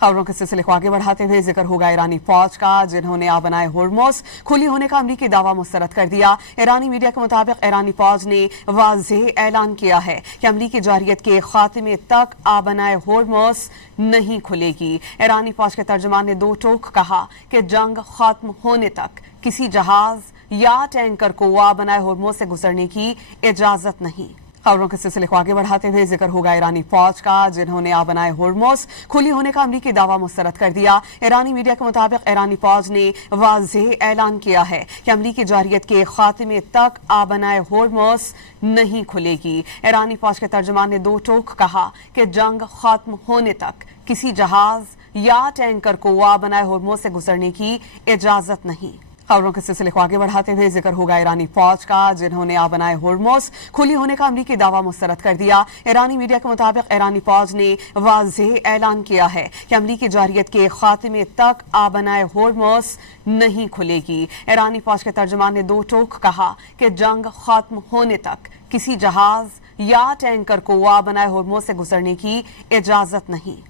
खबरों के सिलसिले को आगे बढ़ाते हुए जिक्र होगा ईरानी फौज का, जिन्होंने आबनाए होर्मुज खुली होने का अमरीकी दावा मुस्तरद कर दिया। ईरानी मीडिया के मुताबिक ईरानी फौज ने वाज़ेह ऐलान किया है कि अमरीकी जारियत के खात्मे तक आबनाए होर्मुज नहीं खुलेगी। ईरानी फौज के तर्जुमान ने दो टोक कहा कि जंग खत्म होने तक किसी जहाज या टैंकर को आबनाए होर्मुज से गुजरने की इजाजत नहीं। खबरों के सिलसिले को आगे बढ़ाते हुए जिक्र होगा ईरानी फौज का, जिन्होंने आबनाए होर्मुज खुली होने का अमरीकी दावा मुस्तरद कर दिया। ईरानी मीडिया के मुताबिक ईरानी फौज ने वाज़ेह ऐलान किया है कि अमरीकी जारियत के खात्मे तक आबनाए होर्मुज नहीं खुलेगी। ईरानी फौज के तर्जुमान ने दो टोक कहा कि जंग खत्म होने तक किसी जहाज या टैंकर को आबनाए होर्मुज से गुजरने की इजाजत नहीं। खबरों के सिलसिले को आगे बढ़ाते हुए जिक्र होगा ईरानी फौज का, जिन्होंने आबनाए होर्मुज खुली होने का अमरीकी दावा मुस्तरद कर दिया। ईरानी मीडिया के मुताबिक ईरानी फौज ने वाज़ेह ऐलान किया है कि अमरीकी जारियत के खात्मे तक आबनाए होर्मुज नहीं खुलेगी। ईरानी फौज के तर्जुमान ने दो टोक कहा कि जंग खत्म होने तक किसी जहाज या टैंकर को आबनाए होर्मुज से गुजरने की इजाजत नहीं।